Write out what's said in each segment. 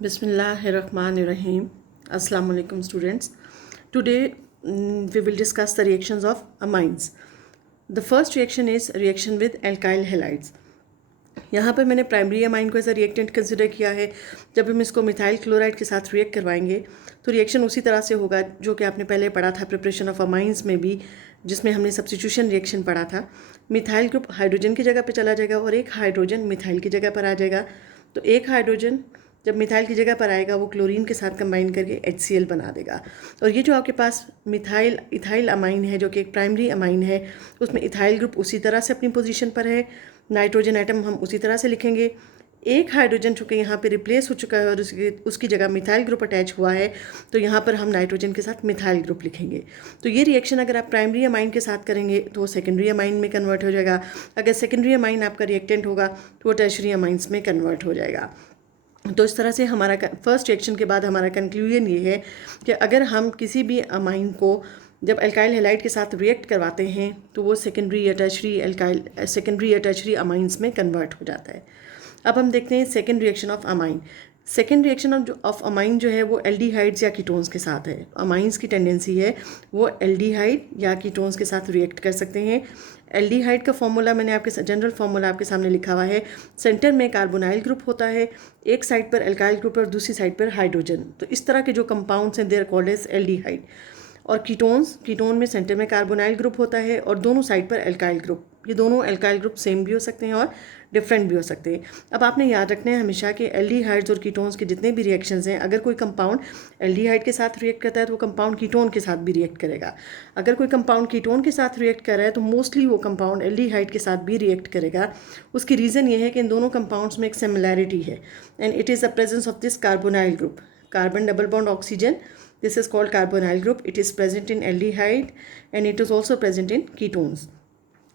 Bismillahirrahmanirrahim. Assalamu alaikum students. Today we will discuss the reactions of amines. The first reaction is reaction with alkyl halides. यहाँ पर मैंने primary amine को as a reactant consider किया है. जब हम इसको मिथाइल क्लोराइड के साथ रिएक्ट करवाएंगे तो रिएक्शन उसी तरह से होगा जो कि आपने पहले पढ़ा था प्रिपरेशन ऑफ अमाइंस में भी, जिसमें हमने सब्स्टिट्यूशन रिएक्शन पढ़ा था. मिथाइल ग्रुप हाइड्रोजन की जगह पे चला जाएगा और एक हाइड्रोजन मिथाइल की जगह पर आ जाएगा. तो एक हाइड्रोजन जब मिथाइल की जगह पर आएगा वो क्लोरीन के साथ कंबाइन करके HCl बना देगा. और ये जो आपके पास मिथाइल इथाइल अमाइन है जो कि एक प्राइमरी अमाइन है, उसमें इथाइल ग्रुप उसी तरह से अपनी पोजीशन पर है, नाइट्रोजन एटम हम उसी तरह से लिखेंगे. एक हाइड्रोजन चूँकि यहाँ पे रिप्लेस हो चुका है और उसकी जगह मिथाइल ग्रुप अटैच हुआ है, तो यहाँ पर हम नाइट्रोजन के साथ मिथाइल ग्रुप लिखेंगे. तो ये रिएक्शन अगर आप प्राइमरी अमाइन के साथ करेंगे तो वो सेकेंडरी अमाइन में कन्वर्ट हो जाएगा. अगर सेकेंडरी अमाइन आपका रिएक्टेंट होगा तो वो टर्शरी अमाइंस में कन्वर्ट हो जाएगा. तो इस तरह से हमारा फर्स्ट रिएक्शन के बाद हमारा कंक्लूजन ये है कि अगर हम किसी भी अमाइन को जब अल्काइल हैलाइड के साथ रिएक्ट करवाते हैं तो वो सेकेंडरी या टर्शरी अमाइंस में कन्वर्ट हो जाता है. अब हम देखते हैं second reaction of amine. Second reaction of amine जो है वो एल्डिहाइड्स या कीटोन्स के साथ है. अमाइंस की टेंडेंसी है वो एल्डिहाइड या कीटोन्स के साथ रिएक्ट कर सकते हैं. एल्डिहाइड का फॉर्मूला मैंने आपके जनरल फार्मूला आपके सामने लिखा हुआ है. सेंटर में कार्बोनाइल ग्रुप होता है, एक साइड पर अल्काइल ग्रुप और दूसरी साइड पर हाइड्रोजन. तो इस तरह के जो कंपाउंड्स हैं they are called as aldehyde. और कीटोन में सेंटर में कार्बोनाइल ग्रुप होता है और दोनों साइड पर अल्काइल ग्रुप. ये दोनों अल्काइल ग्रुप सेम भी हो सकते हैं और डिफरेंट भी हो सकते हैं. अब आपने याद रखना है हमेशा कि एल्डिहाइड्स और कीटोन्स के जितने भी रिएक्शंस हैं, अगर कोई कंपाउंड एल्डिहाइड के साथ रिएक्ट करता है तो वो कंपाउंड कीटोन के साथ भी रिएक्ट करेगा. अगर कोई कंपाउंड कीटोन के साथ रिएक्ट कर रहा है तो मोस्टली वो कंपाउंड एल्डिहाइड के साथ भी रिएक्ट करेगा. उसकी रीज़न ये है कि इन दोनों कंपाउंड्स में एक सिमिलैरिटी है and it is the presence of this carbonyl group. Carbon double bond oxygen, this is called carbonyl group. It is present in aldehyde and it is also present in ketones.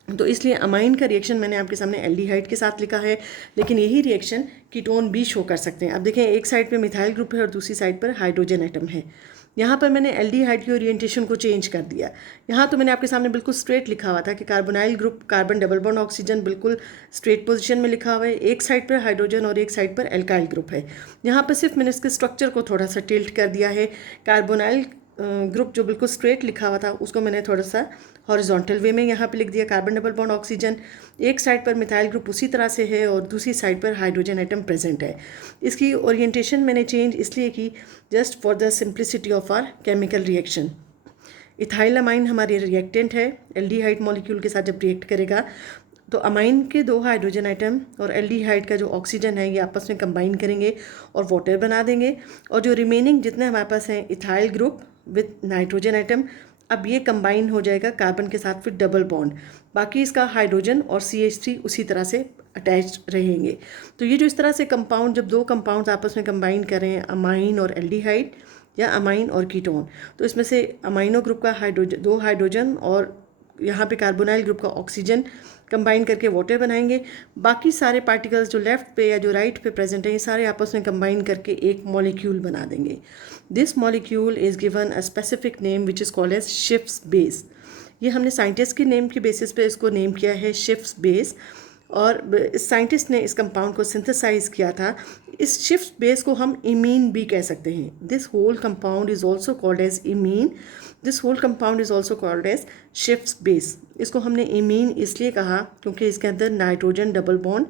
तो इसलिए amine का reaction मैंने आपके सामने aldehyde के साथ लिखा है, लेकिन यही रिएक्शन कीटोन भी शो कर सकते हैं. अब देखें एक साइड पे मिथाइल ग्रुप है और दूसरी साइड पर हाइड्रोजन एटम है. यहाँ पर मैंने एल्डिहाइड की ओरिएंटेशन को चेंज कर दिया. यहाँ तो मैंने आपके सामने बिल्कुल स्ट्रेट लिखा हुआ था कि carbonyl group carbon double bond oxygen बिल्कुल स्ट्रेट पोजीशन में लिखा हुआ है, एक साइड पर हाइड्रोजन और एक साइड पर एल्काइल ग्रुप है. यहाँ पर सिर्फ मैंने इसके स्ट्रक्चर को थोड़ा सा टिल्ट कर दिया है. कार्बोनाइल ग्रुप जो बिल्कुल स्ट्रेट लिखा हुआ था उसको मैंने थोड़ा सा हॉरिजॉन्टल वे में यहाँ पे लिख दिया. कार्बन डबल बॉन्ड ऑक्सीजन, एक साइड पर मिथाइल ग्रुप उसी तरह से है और दूसरी साइड पर हाइड्रोजन एटम प्रेजेंट है. इसकी ओरिएंटेशन मैंने चेंज इसलिए की just for the simplicity of our chemical reaction. Ethyl amine हमारी रिएक्टेंट है. एल्डिहाइड मॉलिक्यूल के साथ जब रिएक्ट करेगा तो अमाइन के दो हाइड्रोजन आइटम और एल्डिहाइड का जो ऑक्सीजन है ये आपस में कंबाइन करेंगे और वाटर बना देंगे. और जो रिमेनिंग जितने हमारे पास हैं ethyl group with nitrogen item, अब ये कंबाइन हो जाएगा कार्बन के साथ फिर डबल बॉन्ड. बाकी इसका हाइड्रोजन और CH3 उसी तरह से अटैच रहेंगे. तो ये जो इस तरह से कंपाउंड, जब दो कंपाउंड्स आपस में कंबाइन कर रहे हैं अमाइन और एल्डिहाइड या अमाइन और कीटोन, तो इसमें से अमाइनो ग्रुप का दो हाइड्रोजन और यहाँ पे कार्बोनाइल ग्रुप का ऑक्सीजन कंबाइन करके वाटर बनाएंगे. बाकी सारे पार्टिकल्स जो लेफ्ट पे या जो राइट पे प्रेजेंट हैं ये सारे आपस में कंबाइन करके एक मॉलिक्यूल बना देंगे. This molecule is given a specific name which is called as Schiff's base. ये हमने साइंटिस्ट के नेम के बेसिस पे इसको नेम किया है शिफ्स बेस. और इस साइंटिस्ट ने इस कंपाउंड को सिंथेसाइज किया था. इस शिफ्ट बेस को हम इमीन भी कह सकते हैं. This whole compound is also called as imine. This whole compound is also called as शिफ्ट बेस. इसको हमने इमीन इसलिए कहा क्योंकि इसके अंदर नाइट्रोजन डबल बॉन्ड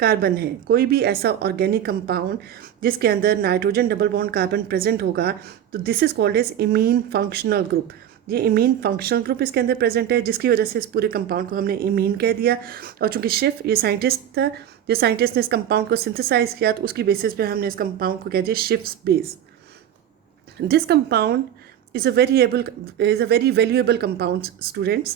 कार्बन है. कोई भी ऐसा ऑर्गेनिक कंपाउंड जिसके अंदर nitrogen double bond carbon present होगा तो this is called as imine functional group. ये इमीन फंक्शनल ग्रुप इसके अंदर प्रेजेंट है जिसकी वजह से इस पूरे कंपाउंड को हमने इमीन कह दिया. और चूंकि शिफ ये साइंटिस्ट था, जिस साइंटिस्ट ने इस कंपाउंड को सिंथेसाइज किया तो उसकी बेसिस पे हमने इस कंपाउंड को कह दिया Schiff's base. This compound is a very valuable compound, students.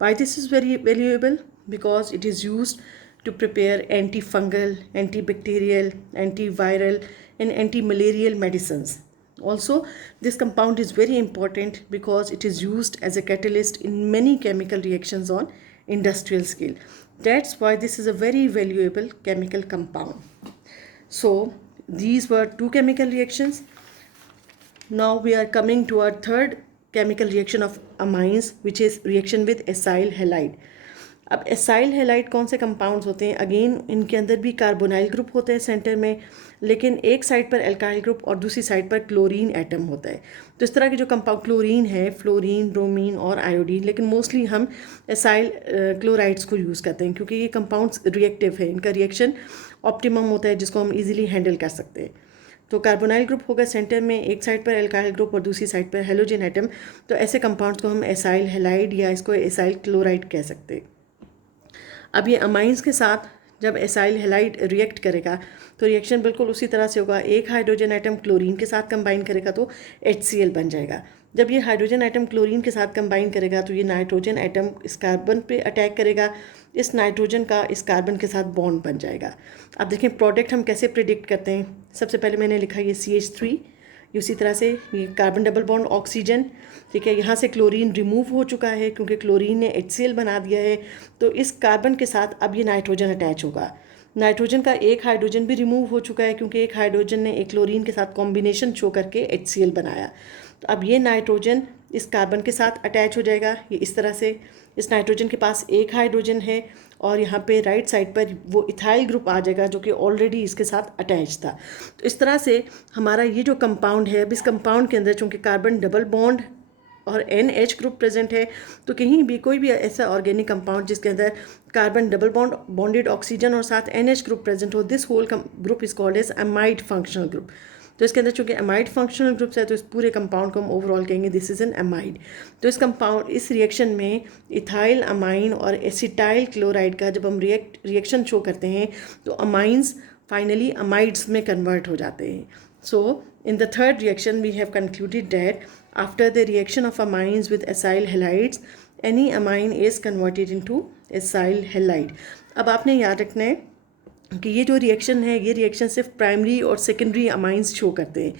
Why this is very valuable? Because it is used to prepare antifungal, antibacterial, antiviral and antimalarial medicines. Also, this compound is very important because it is used as a catalyst in many chemical reactions on industrial scale. That's why this is a very valuable chemical compound. So these were two chemical reactions. Now we are coming to our third chemical reaction of amines, which is reaction with acyl halide. अब acyl halide कौन से compounds होते हैं? Again इनके अंदर भी carbonyl group होते हैं सेंटर में, लेकिन एक साइड पर एल्काइल ग्रुप और दूसरी साइड पर क्लोरीन एटम होता है। तो इस तरह के जो कंपाउंड क्लोरीन है, फ्लोरीन, ब्रोमीन और आयोडीन, लेकिन मोस्टली हम एसाइल क्लोराइड्स को यूज़ करते हैं क्योंकि ये कंपाउंड्स रिएक्टिव है, इनका रिएक्शन ऑप्टिमम होता है जिसको हम इजीली हैंडल कर सकते हैं। तो कार्बोनाइल ग्रुप होगा सेंटर में, एक साइड पर एल्काइल ग्रुप और दूसरी साइड पर हेलोजन एटम। तो ऐसे कंपाउंड्स को हम एसाइल हैलाइड या इसको एसाइल क्लोराइड कह सकते हैं। अब ये अमाइंस के साथ जब एसाइल हैलाइड रिएक्ट करेगा तो रिएक्शन बिल्कुल उसी तरह से होगा। एक हाइड्रोजन एटम क्लोरीन के साथ कंबाइन करेगा तो HCl बन जाएगा। जब ये हाइड्रोजन एटम क्लोरीन के साथ कंबाइन करेगा तो ये नाइट्रोजन एटम इस कार्बन पे अटैक करेगा, इस नाइट्रोजन का इस कार्बन के साथ बॉन्ड बन जाएगा। अब देखें प्रोडक्ट हम कैसे प्रिडिक्ट करते हैं। सबसे पहले मैंने लिखा ये CH3, उसी तरह से ये कार्बन डबल बॉन्ड ऑक्सीजन, ठीक है। यहाँ से क्लोरीन रिमूव हो चुका है क्योंकि क्लोरीन ने HCl बना दिया है। तो इस कार्बन के साथ अब ये नाइट्रोजन अटैच होगा। नाइट्रोजन का एक हाइड्रोजन भी रिमूव हो चुका है क्योंकि एक हाइड्रोजन ने एक क्लोरीन के साथ कॉम्बिनेशन शो करके HCl बनाया। तो अब ये नाइट्रोजन इस कार्बन के साथ अटैच हो जाएगा। ये इस तरह से, इस नाइट्रोजन के पास एक हाइड्रोजन है और यहाँ पे राइट साइड पर वो इथाइल ग्रुप आ जाएगा जो कि ऑलरेडी इसके साथ अटैच था। तो इस तरह से हमारा ये जो कंपाउंड है, अब इस कंपाउंड के अंदर चूँकि कार्बन डबल बॉन्ड और NH ग्रुप प्रेजेंट है, तो कहीं भी कोई भी ऐसा ऑर्गेनिक कंपाउंड जिसके अंदर carbon double bond bonded oxygen और साथ NH ग्रुप प्रेजेंट हो, this whole group is called as amide functional group. तो इसके अंदर चूँकि अमाइड फंक्शनल ग्रुप्स है तो इस पूरे कंपाउंड को हम ओवरऑल कहेंगे दिस इज एन अमाइड। तो इस रिएक्शन में इथाइल अमाइन और एसिटाइल क्लोराइड का जब हम रिएक्शन शो करते हैं तो अमाइंस फाइनली अमाइड्स में कन्वर्ट हो जाते हैं। So in the third reaction we have concluded that after the reaction of amines with acyl halides, any amine is converted into acyl halide। अब आपने याद रखना है कि ये जो रिएक्शन है, ये रिएक्शन सिर्फ प्राइमरी और सेकेंडरी अमाइंस शो करते हैं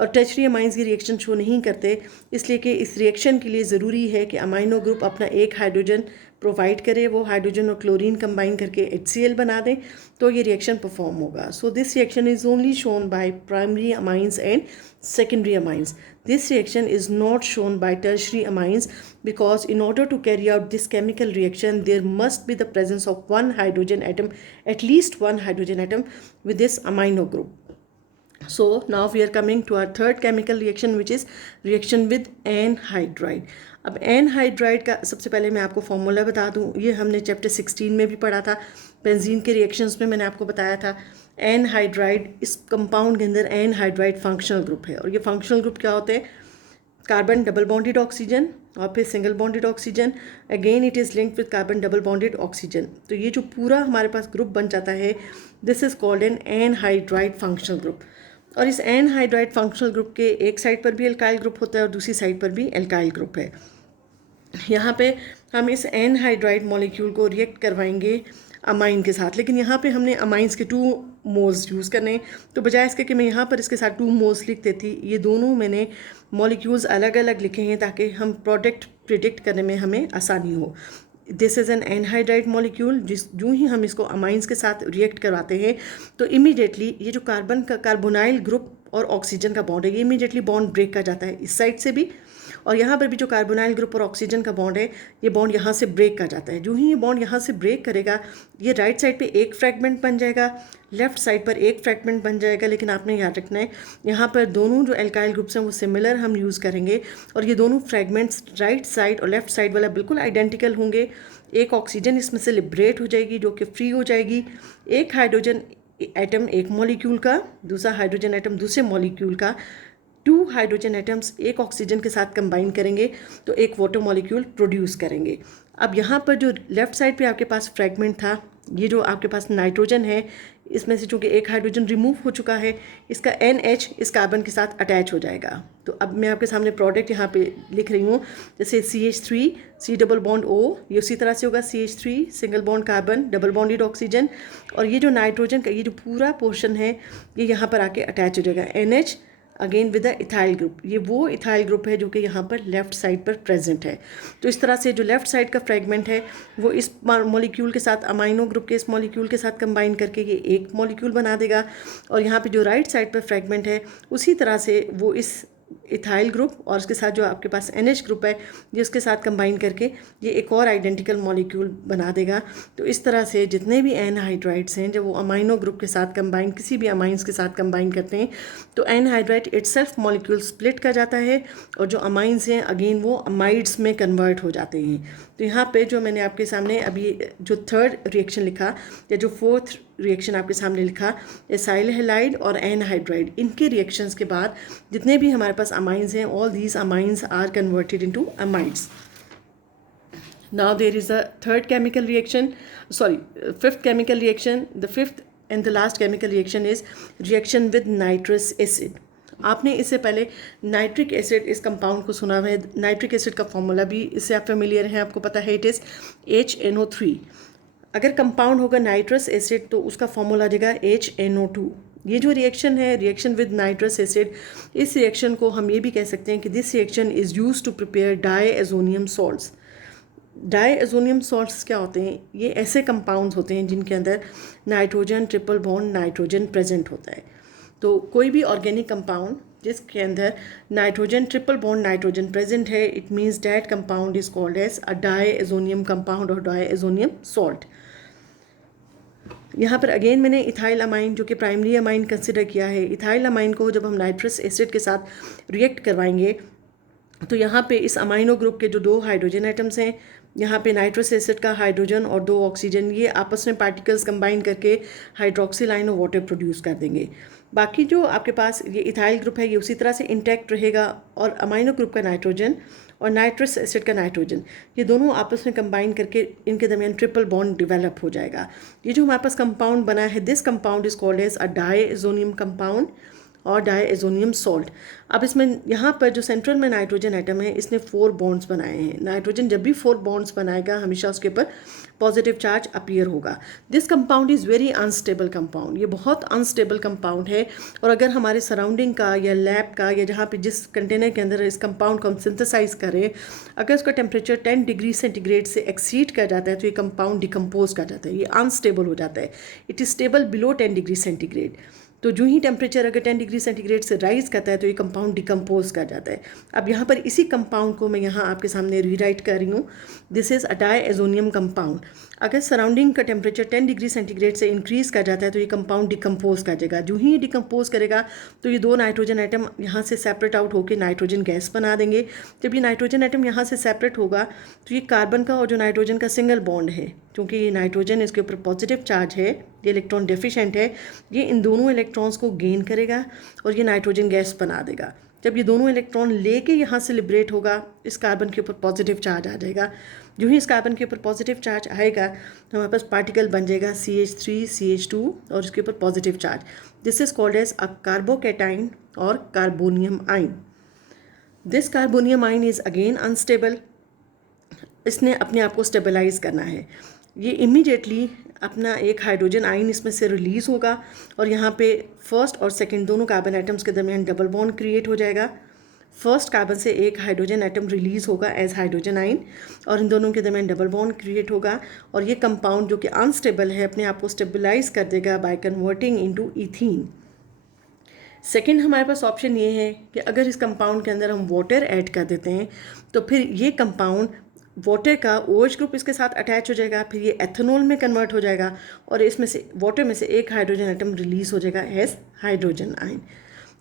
और टर्शरी अमाइंस की रिएक्शन शो नहीं करते, इसलिए कि इस रिएक्शन के लिए ज़रूरी है कि अमाइनो ग्रुप अपना एक हाइड्रोजन प्रोवाइड करे, वो हाइड्रोजन और क्लोरीन कंबाइन करके HCl बना दें तो ये रिएक्शन परफॉर्म होगा। So this reaction is only shown by primary amines and secondary amines. This reaction is not shown by tertiary amines because in order to carry out this chemical reaction there must be the presence of one hydrogen atom, at least one hydrogen atom with this amino group. So now we are coming to our third chemical reaction which is reaction with anhydride. अब anhydride का सबसे पहले मैं आपको formula बता दूं, ये हमने चैप्टर 16 में भी पढ़ा था, बेंजीन के रिएक्शंस में मैंने आपको बताया था। एनहाइड्राइड, इस कंपाउंड के अंदर एनहाइड्राइड फंक्शनल ग्रुप है और ये फंक्शनल ग्रुप क्या होते हैं? कार्बन डबल बॉन्डेड ऑक्सीजन और फिर single bonded oxygen, again it is linked with carbon double bonded oxygen. तो ये जो पूरा हमारे पास ग्रुप बन जाता है this is called an anhydride functional group. और इस एनहाइड्राइड फंक्शनल ग्रुप के एक साइड पर भी एल्काइल ग्रुप होता है और दूसरी साइड पर भी एल्काइल ग्रुप है। यहाँ पे हम इस एनहाइड्राइड मॉलिक्यूल को रिएक्ट करवाएंगे अमाइन के साथ, लेकिन यहाँ पे हमने अमाइंस के 2 मोल्स यूज़ करने, तो बजाय इसके कि मैं यहाँ पर इसके साथ 2 मोल्स लिख देती, ये दोनों मैंने मॉलिक्यूल्स अलग अलग लिखे हैं ताकि हम प्रोडक्ट प्रिडिक्ट करने में हमें आसानी हो। This is an anhydride molecule, जो ही हम इसको अमाइंस के साथ रिएक्ट करवाते हैं तो इमीडिएटली ये जो कार्बन का कार्बोनाइल ग्रुप और ऑक्सीजन का बॉन्ड है ये इमीडिएटली बॉन्ड ब्रेक कर जाता है इस साइड से भी, और यहाँ पर भी जो कार्बोनाइल ग्रुप और ऑक्सीजन का बॉन्ड है ये बॉन्ड यहाँ से ब्रेक कर जाता है। जो ही ये बॉन्ड यहाँ से ब्रेक करेगा ये राइट साइड पे एक फ्रैगमेंट बन जाएगा, लेफ्ट साइड पर एक फ्रैगमेंट बन जाएगा, लेकिन आपने याद रखना है यहाँ पर दोनों जो एल्काइल ग्रुप्स हैं वो सिमिलर हम यूज़ करेंगे और ये दोनों फ्रैगमेंट्स राइट साइड और लेफ्ट साइड वाला बिल्कुल आइडेंटिकल होंगे। एक ऑक्सीजन इसमें से लिबरेट हो जाएगी जो कि फ्री हो जाएगी, एक हाइड्रोजन एटम एक मॉलिक्यूल का, दूसरा हाइड्रोजन एटम दूसरे मॉलिक्यूल का, 2 हाइड्रोजन एटम्स एक ऑक्सीजन के साथ कंबाइन करेंगे तो एक वाटर मॉलिक्यूल प्रोड्यूस करेंगे। अब यहाँ पर जो लेफ़्ट साइड पे आपके पास फ्रैगमेंट था, ये जो आपके पास नाइट्रोजन है इसमें से चूँकि एक हाइड्रोजन रिमूव हो चुका है, इसका NH इस कार्बन के साथ अटैच हो जाएगा। तो अब मैं आपके सामने प्रोडक्ट यहाँ पे लिख रही हूँ, जैसे CH3 C double bond O, ये उसी तरह से होगा CH3 single bond carbon double bonded oxygen, और ये जो नाइट्रोजन का ये जो पूरा पोर्शन है ये यहाँ पर आके अटैच हो जाएगा NH again with the ethyl group. ये वो इथाइल ग्रुप है जो कि यहाँ पर लेफ़्ट साइड पर प्रेजेंट है। तो इस तरह से जो लेफ़्ट साइड का फ्रैगमेंट है वो इस मॉलिक्यूल के साथ अमाइनो ग्रुप के इस मॉलिक्यूल के साथ कंबाइन करके ये एक मॉलिक्यूल बना देगा, और यहाँ पे जो राइट साइड पर फ्रैगमेंट है उसी तरह से वो इस इथाइल ग्रुप और उसके साथ जो आपके पास NH ग्रुप है ये उसके साथ कंबाइन करके ये एक और आइडेंटिकल मॉलिक्यूल बना देगा। तो इस तरह से जितने भी एनहाइड्राइड्स हैं जब वो अमाइनो ग्रुप के साथ कंबाइन, किसी भी अमाइंस के साथ कंबाइन करते हैं तो एनहाइड्राइड इटसेल्फ मॉलिक्यूल स्प्लिट कर जाता है और जो अमाइंस हैं अगेन वो अमाइड्स में कन्वर्ट हो जाते हैं। तो यहाँ पे जो मैंने आपके सामने अभी जो थर्ड रिएक्शन लिखा या जो फोर्थ रिएक्शन आपके सामने लिखा, एसाइल हैलाइड और एनहाइड्राइड, इनके रिएक्शंस के बाद जितने भी हमारे पास अमाइंस हैं all these amines are converted into amides. Now there is a third chemical reaction, fifth chemical reaction. The fifth and the last chemical reaction is reaction with nitrous acid. आपने इससे पहले नाइट्रिक एसिड इस compound को सुना है। Nitric acid का formula भी इससे आप फेमिलियर हैं, आपको पता है, इट इज़ HNO3। अगर कंपाउंड होगा नाइट्रस एसिड तो उसका फॉर्मूला आ जाएगा HNO2। ये जो रिएक्शन है, रिएक्शन विद नाइट्रस एसिड, इस रिएक्शन को हम ये भी कह सकते हैं कि this reaction is use to prepare diazonium salts. Diazonium salts क्या होते हैं? ये ऐसे कंपाउंड्स होते हैं जिनके अंदर nitrogen triple bond nitrogen present होता है। तो कोई भी ऑर्गेनिक कंपाउंड जिसके अंदर nitrogen triple bond nitrogen present है, it means that compound is called as a diazonium compound और डाईएजोनियम सॉल्ट। यहाँ पर अगेन मैंने इथाइल अमाइन जो कि प्राइमरी अमाइन कंसिडर किया है। इथाइल अमाइन को जब हम नाइट्रस एसिड के साथ रिएक्ट करवाएंगे तो यहाँ पे इस अमाइनो ग्रुप के जो 2 हाइड्रोजन एटम्स हैं, यहाँ पे नाइट्रस एसिड का हाइड्रोजन और 2 ऑक्सीजन, ये आपस में पार्टिकल्स कंबाइन करके हाइड्रोक्सिल आयन और वाटर प्रोड्यूस कर देंगे। बाकी जो आपके पास ये इथाइल ग्रुप है ये उसी तरह से इंटैक्ट रहेगा और अमाइनो ग्रुप का नाइट्रोजन और नाइट्रस एसिड का नाइट्रोजन, ये दोनों आपस में कंबाइन करके इनके दरमियान ट्रिपल बॉन्ड डेवलप हो जाएगा। ये जो हमारे पास कंपाउंड बना है, this compound is called as a diazonium compound और डाईएजोनियम सॉल्ट। अब इसमें यहाँ पर जो सेंट्रल में नाइट्रोजन एटम है इसने 4 बॉन्ड्स बनाए हैं। नाइट्रोजन जब भी 4 बॉन्ड्स बनाएगा हमेशा उसके ऊपर पॉजिटिव चार्ज अपीयर होगा। This compound is very unstable compound, ये बहुत अनस्टेबल कंपाउंड है। और अगर हमारे सराउंडिंग का या लैब का या जहाँ पे जिस कंटेनर के अंदर इस कंपाउंड को हम सिंथेसाइज करें, अगर उसका टेम्परेचर 10 डिग्री सेंटीग्रेड से एक्सीड कर जाता है तो ये कंपाउंड डिकम्पोज कर जाता है, ये अनस्टेबल हो जाता है। It is stable below 10 degree centigrade. तो जो ही टेम्परेचर अगर 10 डिग्री सेंटीग्रेड से राइज करता है तो ये कंपाउंड डिकम्पोज कर जाता है। अब यहाँ पर इसी कंपाउंड को मैं यहाँ आपके सामने रीराइट कर रही हूँ। This is a diazonium compound. अगर सराउंडिंग का टेम्परेचर 10 डिग्री सेंटीग्रेड से इंक्रीज कर जाता है तो ये कंपाउंड डिकम्पोज कर जाएगा। जो ही ये डिकम्पोज करेगा तो ये 2 नाइट्रोजन एटम यहाँ से सेपरेट आउट होकर नाइट्रोजन गैस बना देंगे। जब ये नाइट्रोजन एटम यहाँ से सेपरेट होगा तो ये कार्बन का और जो नाइट्रोजन का सिंगल बॉन्ड है, क्योंकि ये नाइट्रोजन इसके ऊपर पॉजिटिव चार्ज है, ये इलेक्ट्रॉन डेफिशिएंट है, ये इन दोनों इलेक्ट्रॉन्स को गेन करेगा और ये नाइट्रोजन गैस बना देगा। जब ये दोनों इलेक्ट्रॉन लेके यहाँ से लिबरेट होगा, इस कार्बन के ऊपर पॉजिटिव चार्ज आ जाएगा। जो ही इस कार्बन के ऊपर पॉजिटिव चार्ज आएगा तो हमारे पास पार्टिकल बन जाएगा CH3 CH2 और इसके ऊपर positive charge. This is called as a carbocation और carbonium ion. This carbonium ion is again unstable. इसने अपने आप को स्टेबलाइज करना है। ये इमीडिएटली अपना एक हाइड्रोजन आइन इसमें से रिलीज़ होगा और यहाँ पे फर्स्ट और सेकंड दोनों कार्बन एटम्स के दरमियान डबल बॉन्ड क्रिएट हो जाएगा। फर्स्ट कार्बन से एक हाइड्रोजन एटम रिलीज़ होगा एज हाइड्रोजन आइन और इन दोनों के दरमियान डबल बॉन्ड क्रिएट होगा और ये कंपाउंड जो कि अनस्टेबल है अपने आप को स्टेबलाइज कर देगा by converting into ethene. Second हमारे पास ऑप्शन ये है कि अगर इस कंपाउंड के अंदर हम वाटर ऐड कर देते हैं तो फिर ये कंपाउंड वाटर का OH ग्रुप इसके साथ अटैच हो जाएगा, फिर ये एथेनॉल में कन्वर्ट हो जाएगा और इसमें से वाटर में से एक हाइड्रोजन एटम रिलीज़ हो जाएगा एज हाइड्रोजन आयन।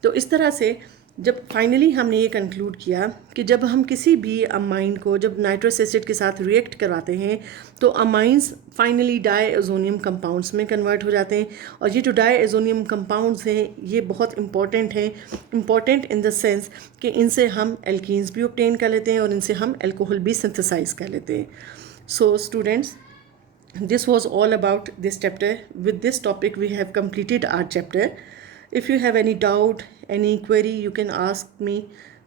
तो इस तरह से जब फाइनली हमने ये कंक्लूड किया कि जब हम किसी भी अमाइन को जब नाइट्रस एसिड के साथ रिएक्ट करवाते हैं तो अमाइंस फाइनली डाईएजोनियम कंपाउंड्स में कन्वर्ट हो जाते हैं। और ये जो डाईएजोनियम कंपाउंड्स हैं ये बहुत इंपॉर्टेंट हैं, इंपॉर्टेंट इन द सेंस कि इनसे हम एल्कीन्स भी ऑब्टेन कर लेते हैं और इनसे हम अल्कोहल भी सिंथेसाइज कर लेते हैं। So students, this was all about this chapter. With this topic we have completed our chapter. If you have any doubt, any query, you can ask me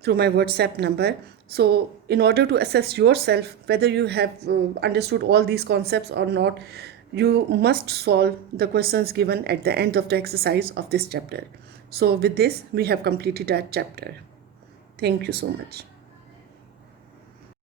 through my WhatsApp number. So in order to assess yourself whether you have understood all these concepts or not, you must solve the questions given at the end of the exercise of this chapter. So with this we have completed our chapter. Thank you so much.